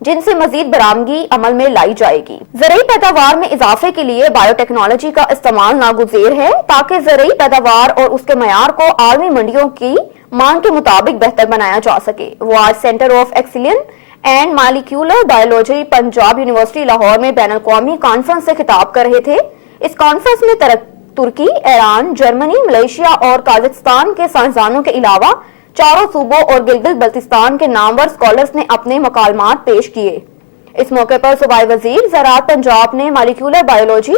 جن سے مزید برآمدگی عمل میں لائی جائے گی۔ زرعی پیداوار میں اضافے کے لیے بائیو ٹیکنالوجی کا استعمال ناگزیر ہے تاکہ زرعی پیداوار اور اس کے معیار کو عالمی منڈیوں کی مانگ کے مطابق بہتر بنایا جا سکے۔ وہ آج centre of excellence and molecular biology Punjab university Lahore میں بین الاقوامی کانفرنس سے خطاب کر رہے تھے۔ اس کانفرنس میں ترکی، ایران، جرمنی، ملیشیا اور قازقستان کے سائنسدانوں کے علاوہ چاروں صوبوں اور گلگت بلتستان کے نامور اسکالرز نے اپنے مکالمات پیش کیے۔ اس موقع پر صوبائی وزیر زراعت پنجاب نے مالیکیولر بایولوجی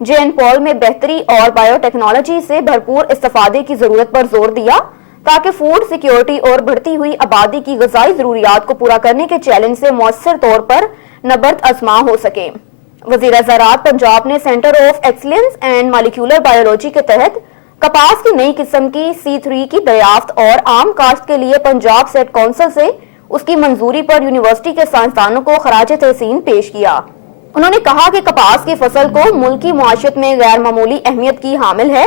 جے این پول میں بہتری اور بائیو ٹیکنالوجی سے بھرپور استفادے کی ضرورت پر زور دیا تاکہ فوڈ سیکیورٹی اور بڑھتی ہوئی آبادی کی غذائی ضروریات کو پورا کرنے کے چیلنج سے مؤثر طور پر نبرد آزما ہو سکے۔ وزیر زراعت پنجاب نے centre of excellence and molecular biology کے تحت کپاس کی نئی قسم کی C3 کی دریافت اور عام کاشت کے لیے پنجاب سیٹ کونسل سے اس کی منظوری پر یونیورسٹی کے سائنسدانوں کو خراج تحسین پیش کیا۔ انہوں نے کہا کہ کپاس کی فصل کو ملکی معیشت میں غیر معمولی اہمیت کی حامل ہے،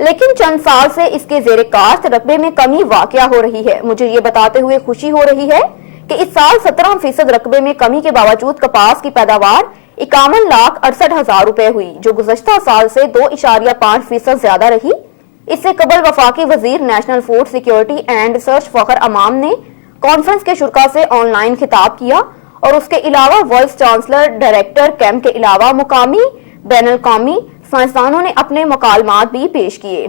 لیکن چند سال سے اس کے زیر کاشت رقبے میں کمی واقع ہو رہی ہے۔ مجھے یہ بتاتے ہوئے خوشی ہو رہی ہے کہ اس سال 17% رقبے میں کمی کے باوجود کپاس کی پیداوار 51,68,000 روپے ہوئی، جو گزشتہ سال سے 2.5% زیادہ رہی۔ اس سے قبل وفاقی وزیر national food security and research فخر امام نے کانفرنس کے شرکاء سے آن لائن خطاب کیا اور اس کے علاوہ وائس چانسلر ڈائریکٹر کیمپ کے علاوہ مقامی بین الاقوامی سائنسدانوں نے اپنے مکالمات بھی پیش کیے۔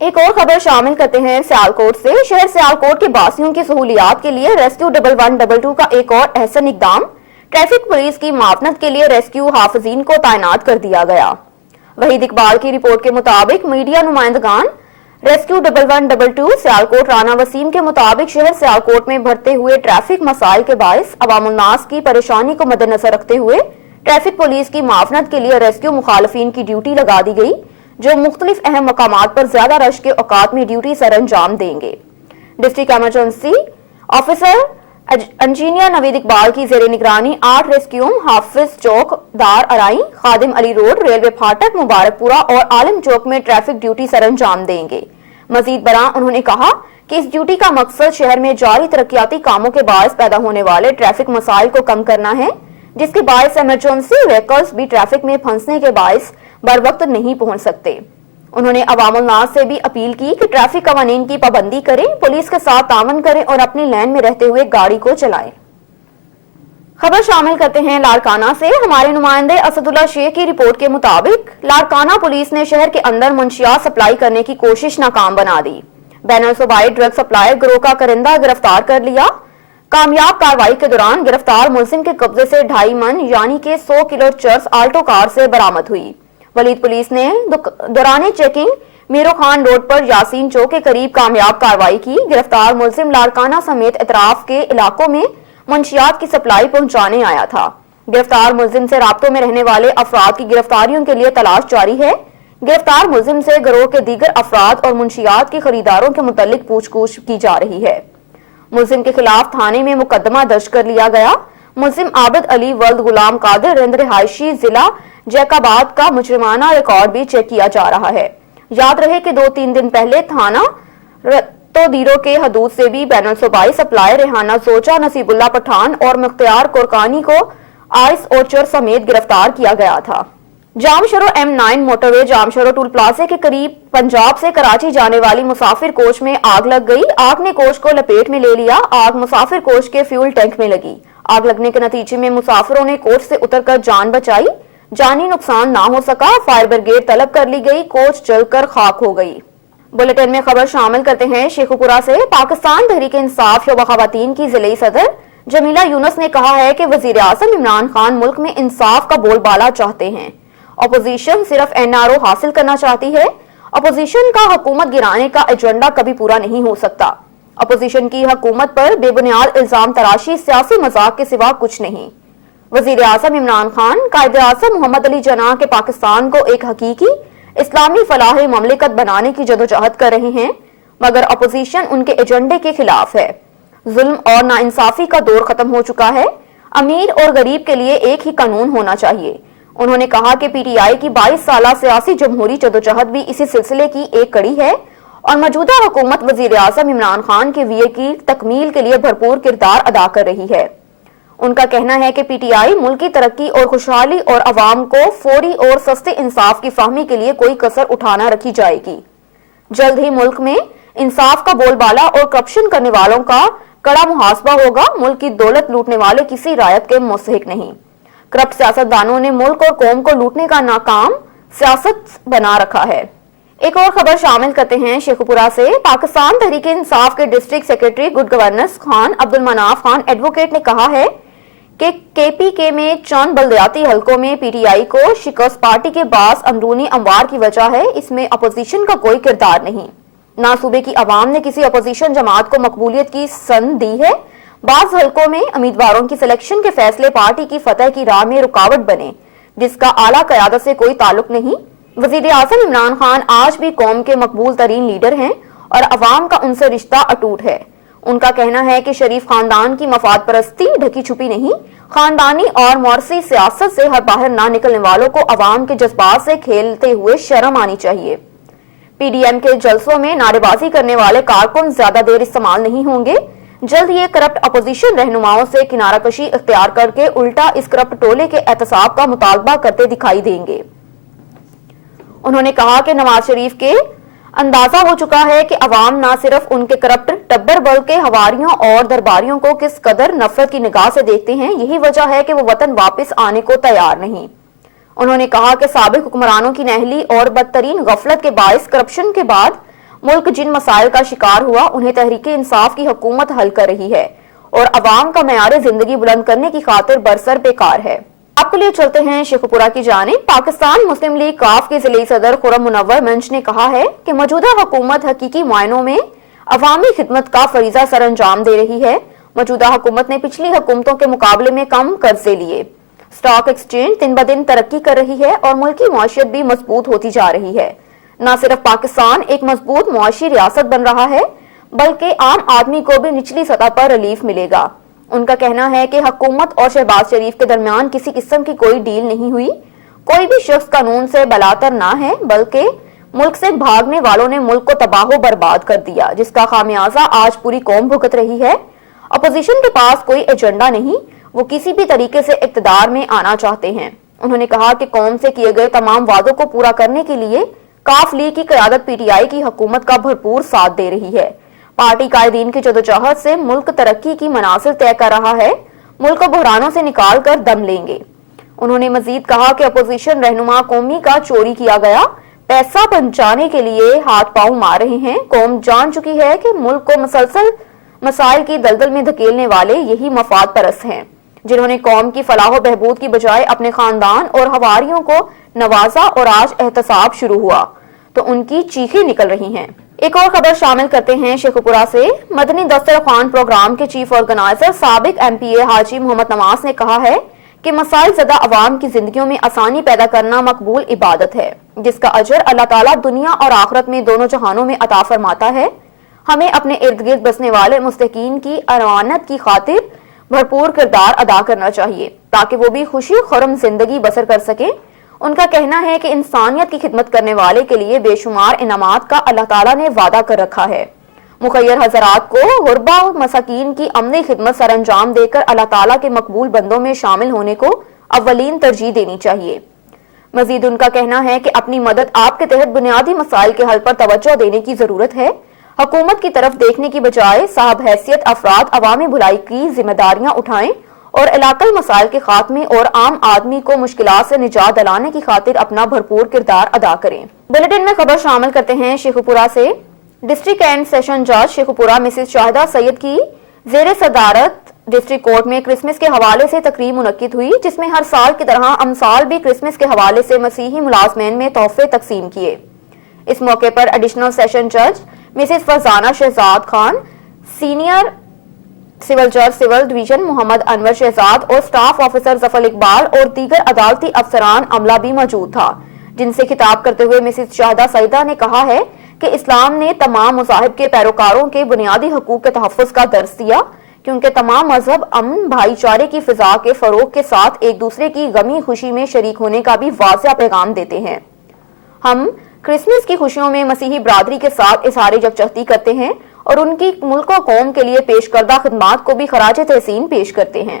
ایک اور خبر شامل کرتے ہیں سیالکوٹ سے۔ شہر سیالکوٹ کے باسیوں کی سہولیات کے لیے ریسکیو 1122 کا ایک اور احسن اقدام۔ ٹریفک پولیس کی معاونت کے لیے ریسکیو حافظین کو تعینات کر دیا گیا۔ وحید اقبال کی رپورٹ کے مطابق میڈیا نمائندگان ریسکیو 1122 سیالکوٹ رانا وسیم کے مطابق شہر سیالکوٹ میں بڑھتے ہوئے ٹریفک مسائل کے باعث عوام الناس کی پریشانی کو مد نظر رکھتے ہوئے ٹریفک پولیس کی معاونت کے لیے ریسکیو مخالفین کی ڈیوٹی لگا دی گئی، جو مختلف اہم مقامات پر زیادہ رش کے اوقات میں ڈیوٹی سر انجام دیں گے۔ ڈسٹرکٹ ایمرجنسی آفیسر انجینئر نوید اقبال کی زیر نگرانی 8 ریسکیوم حافظ چوک، دار ارائی، خادم علی روڈ، ریلوے پھاٹک، مبارک پورہ اور عالم چوک میں ٹریفک ڈیوٹی سر انجام دیں گے۔ مزید برآں انہوں نے کہا کہ اس ڈیوٹی کا مقصد شہر میں جاری ترقیاتی کاموں کے باعث پیدا ہونے والے ٹریفک مسائل کو کم کرنا ہے، جس کے باعث ایمرجنسی وہیکلز بھی ٹریفک میں پھنسنے کے باعث بر وقت نہیں پہنچ سکتے۔ انہوں نے عوام الناس سے بھی اپیل کی کہ ٹریفک قوانین کی پابندی کریں، پولیس کے ساتھ تعاون کریں اور اپنی لین میں رہتے ہوئے گاڑی کو چلائیں۔ خبر شامل کرتے ہیں لاڑکانہ سے۔ ہمارے نمائندے اسد اللہ شیخ کی رپورٹ کے مطابق لاڑکانہ پولیس نے شہر کے اندر منشیات سپلائی کرنے کی کوشش ناکام بنا دی۔ بین الصوبائی ڈرگ سپلائر گروہ کا کرندہ گرفتار کر لیا۔ کامیاب کارروائی کے دوران گرفتار ملزم کے قبضے سے 2.5 من یعنی کہ 100 کلو چرس آلٹو کار سے برآمد ہوئی۔ ولید پولیس نے دوران چیکنگ میرو خان روڈ پر یاسین چوک کے قریب کامیاب کارروائی کی۔ گرفتار ملزم لاڑکانہ سمیت اطراف کے علاقوں میں منشیات کی سپلائی پہنچانے آیا تھا۔ گرفتار ملزم سے رابطوں میں رہنے والے افراد کی گرفتاریوں کے لیے تلاش جاری ہے۔ گرفتار ملزم سے گروہ کے دیگر افراد اور منشیات کی خریداروں کے متعلق پوچھ گچھ کی جا رہی ہے۔ ملزم کے خلاف تھانے میں مقدمہ درج کر لیا گیا۔ ملزم عابد علی ولد غلام قادر رند رہائشی ضلع جیک آباد کا مجرمانہ ریکارڈ بھی چیک کیا جا رہا ہے۔ یاد رہے کہ 2-3 دن پہلے تھانہ تو دیرو کے حدود سے بھی بین الصوبائی سپلائر ریحانہ زوجہ نصیب اللہ پٹھان اور مختار کورکانی کو آئس اوچر سمیت گرفتار کیا گیا تھا۔ جام شرو M9 موٹر وے جام شرو ٹول پلازے کے قریب پنجاب سے کراچی جانے والی مسافر کوچ میں آگ لگ گئی۔ آگ نے کوچ کو لپیٹ میں لے لیا۔ آگ مسافر کوچ کے فیول ٹینک میں لگی۔ آگ لگنے کے نتیجے میں مسافروں نے کوچ سے اتر کر جان بچائی۔ جانی نقصان نہ ہو سکا۔ فائر بریگیڈ طلب کر لی گئی۔ کوچ جل کر خاک ہو گئی۔ بلیٹن میں خبر شامل کرتے ہیں شیخوپورہ سے۔ پاکستان تحریک انصاف شعبہ خواتین کی ضلعی صدر جمیلہ یونس نے کہا ہے کہ وزیر اعظم عمران خان ملک میں انصاف کا بول بالا چاہتے ہیں۔ اپوزیشن صرف NRO حاصل کرنا چاہتی ہے۔ اپوزیشن کا حکومت گرانے کا ایجنڈا کبھی پورا نہیں ہو سکتا۔ اپوزیشن کی حکومت پر بے بنیاد الزام تراشی سیاسی مذاق کے سوا کچھ نہیں۔ وزیر اعظم عمران خان قائد اعظم محمد علی جناح کے پاکستان کو ایک حقیقی اسلامی فلاح مملکت بنانے کی جدوجہد کر رہے ہیں، مگر اپوزیشن ان کے ایجنڈے کے خلاف ہے۔ ظلم اور ناانصافی کا دور ختم ہو چکا ہے۔ امیر اور غریب کے لیے ایک ہی قانون ہونا چاہیے۔ انہوں نے کہا کہ PTI کی 22 سالہ سیاسی جمہوری جدوجہد بھی اسی سلسلے کی ایک کڑی ہے اور موجودہ حکومت وزیر اعظم عمران خان کے ویژے کی تکمیل کے لیے بھرپور کردار ادا کر رہی ہے۔ ان کا کہنا ہے کہ پی ٹی آئی ملک کی ترقی اور خوشحالی اور عوام کو فوری اور سستے انصاف کی فہمی کے لیے کوئی کسر اٹھانا رکھی جائے گی۔ جلد ہی ملک میں انصاف کا بول بالا اور کرپشن کرنے والوں کا کڑا محاسبہ ہوگا۔ ملک کی دولت لوٹنے والے کسی رعایت کے مستحق نہیں۔ کرپٹ سیاستدانوں نے ملک اور قوم کو لوٹنے کا ناکام سیاست بنا رکھا ہے۔ ایک اور خبر شامل کرتے ہیں شیخو پورہ سے۔ پاکستان تحریک انصاف کے district secretary good governance Khan Abdul Manaf Khan advocate نے کہا ہے کہ کے پی کے میں چند بلدیاتی حلقوں میں پی ٹی آئی کو شکست پارٹی کے بعض اندرونی اموار کی وجہ ہے، اس میں اپوزیشن کا کوئی کردار نہیں۔ نہ صوبے کی عوام نے کسی اپوزیشن جماعت کو مقبولیت کی سند دی ہے۔ بعض حلقوں میں امیدواروں کی سلیکشن کے فیصلے پارٹی کی فتح کی راہ میں رکاوٹ بنے، جس کا اعلیٰ قیادت سے کوئی تعلق نہیں۔ وزیر اعظم عمران خان آج بھی قوم کے مقبول ترین لیڈر ہیں اور عوام کا ان سے رشتہ اٹوٹ ہے۔ ان کا کہنا ہے کہ شریف خاندان کی مفاد پرستی ڈھکی چھپی نہیں، خاندانی اور مورثی سیاست سے ہر باہر نہ نکلنے والوں کو عوام کے جذبات سے کھیلتے ہوئے شرم آنی چاہیے۔ پی ڈی ایم کے جلسوں میں نعرے بازی کرنے والے کارکن زیادہ دیر استعمال نہیں ہوں گے۔ جلد یہ کرپٹ اپوزیشن رہنماؤں سے کنارہ کشی اختیار کر کے الٹا اس کرپٹ ٹولے کے احتساب کا مطالبہ کرتے دکھائی دیں گے۔ انہوں نے کہا کہ نواز شریف کے اندازہ ہو چکا ہے کہ عوام نہ صرف ان کے کرپٹ ٹبر بلکہ حواریوں اور درباریوں کو کس قدر نفرت کی نگاہ سے دیکھتے ہیں، یہی وجہ ہے کہ وہ وطن واپس آنے کو تیار نہیں۔ انہوں نے کہا کہ سابق حکمرانوں کی نہلی اور بدترین غفلت کے باعث کرپشن کے بعد ملک جن مسائل کا شکار ہوا انہیں تحریک انصاف کی حکومت حل کر رہی ہے اور عوام کا معیار زندگی بلند کرنے کی خاطر برسر بیکار ہے۔ آپ کے لیے چلتے ہیں شیخو پورہ کی جانب۔ پاکستان مسلم لیگ کاف کے ضلعی صدر خرم منور منچ نے کہا ہے کہ موجودہ حکومت حقیقی معنوں میں عوامی خدمت کا فریضہ سر انجام دے رہی ہے۔ موجودہ حکومت نے پچھلی حکومتوں کے مقابلے میں کم قرضے لیے، اسٹاک ایکسچینج دن بدن ترقی کر رہی ہے اور ملکی معیشت بھی مضبوط ہوتی جا رہی ہے۔ نہ صرف پاکستان ایک مضبوط معاشی ریاست بن رہا ہے بلکہ عام آدمی کو بھی نچلی سطح پر ریلیف ملے گا۔ ان کا کہنا ہے کہ حکومت اور شہباز شریف کے درمیان کسی قسم کی کوئی ڈیل نہیں ہوئی، کوئی بھی شخص قانون سے بلاتر نہ ہے بلکہ ملک سے بھاگنے والوں نے ملک کو تباہ و برباد کر دیا، جس کا خامیازہ آج پوری قوم بھگت رہی ہے۔ اپوزیشن کے پاس کوئی ایجنڈا نہیں، وہ کسی بھی طریقے سے اقتدار میں آنا چاہتے ہیں۔ انہوں نے کہا کہ قوم سے کیے گئے تمام وعدوں کو پورا کرنے کے لیے کاف لیگ کی قیادت پی ٹی آئی کی حکومت کا بھرپور ساتھ دے رہی ہے۔ پارٹی قائدین کی جدوجہد سے ملک ترقی کی منازل طے کر رہا ہے، ملک کو بحرانوں سے نکال کر دم لیں گے۔ انہوں نے مزید کہا کہ اپوزیشن رہنما قومی کا چوری کیا گیا پیسہ بچانے کے لیے ہاتھ پاؤں مار رہے ہیں۔ قوم جان چکی ہے کہ ملک کو مسلسل مسائل کی دلدل میں دھکیلنے والے یہی مفاد پرست ہیں، جنہوں نے قوم کی فلاح و بہبود کی بجائے اپنے خاندان اور حواریوں کو نوازا اور آج احتساب شروع ہوا تو ان کی چیخیں نکل رہی ہیں۔ ایک اور خبر شامل کرتے ہیں شیخو پورہ سے۔ مدنی دسترخوان پروگرام کے چیف آرگنائزر سابق ایم پی اے حاجی محمد نواز نے کہا ہے کہ مسائل زدہ عوام کی زندگیوں میں آسانی پیدا کرنا مقبول عبادت ہے، جس کا اجر اللہ تعالیٰ دنیا اور آخرت میں دونوں جہانوں میں عطا فرماتا ہے۔ ہمیں اپنے ارد گرد بسنے والے مستحقین کی امانت کی خاطر بھرپور کردار ادا کرنا چاہیے تاکہ وہ بھی خوشی خرم زندگی بسر کر سکیں۔ ان کا کہنا ہے کہ انسانیت کی خدمت کرنے والے کے لیے بے شمار انعامات کا اللہ تعالیٰ نے وعدہ کر رکھا ہے۔ مخیر حضرات کو غربا و مساکین کی عملی خدمت سر انجام دے کر اللہ تعالیٰ کے مقبول بندوں میں شامل ہونے کو اولین ترجیح دینی چاہیے۔ مزید ان کا کہنا ہے کہ اپنی مدد آپ کے تحت بنیادی مسائل کے حل پر توجہ دینے کی ضرورت ہے۔ حکومت کی طرف دیکھنے کی بجائے صاحب حیثیت افراد عوامی بھلائی کی ذمہ داریاں اٹھائیں اور علاقائی مسائل کے خاتمے اور عام آدمی کو مشکلات سے نجات دلانے کی خاطر اپنا بھرپور کردار ادا کریں۔ بلیٹن میں خبر شامل کرتے ہیں شیخو پورہ سے۔ ڈسٹرکٹ اینڈ سیشن جج شیخو پورہ مسز شاہدہ سید کی زیر صدارت ڈسٹرکٹ کورٹ میں کرسمس کے حوالے سے تقریب منعقد ہوئی، جس میں ہر سال کی طرح امسال بھی کرسمس کے حوالے سے مسیحی ملازمین میں تحفے تقسیم کیے۔ اس موقع پر ایڈیشنل سیشن جج Mrs Farzana Shahzad Khan, senior civil جج سول ڈویژن محمد انور شہزاد اور سٹاف آفیسر ظفر اقبال اور دیگر عدالتی افسران عملہ بھی موجود تھا، جن سے خطاب کرتے ہوئے مسز شاہدہ سیدہ نے کہا ہے کہ اسلام نے تمام مذاہب کے پیروکاروں کے بنیادی حقوق کے تحفظ کا درس دیا، کیونکہ تمام مذہب امن بھائی چارے کی فضا کے فروغ کے ساتھ ایک دوسرے کی غمی خوشی میں شریک ہونے کا بھی واضح پیغام دیتے ہیں۔ ہم کرسمس کی خوشیوں میں مسیحی برادری کے ساتھ اظہار یکجہتی کرتے ہیں اور ان کی ملک و قوم کے لیے پیش کردہ خدمات کو بھی خراج تحسین پیش کرتے ہیں۔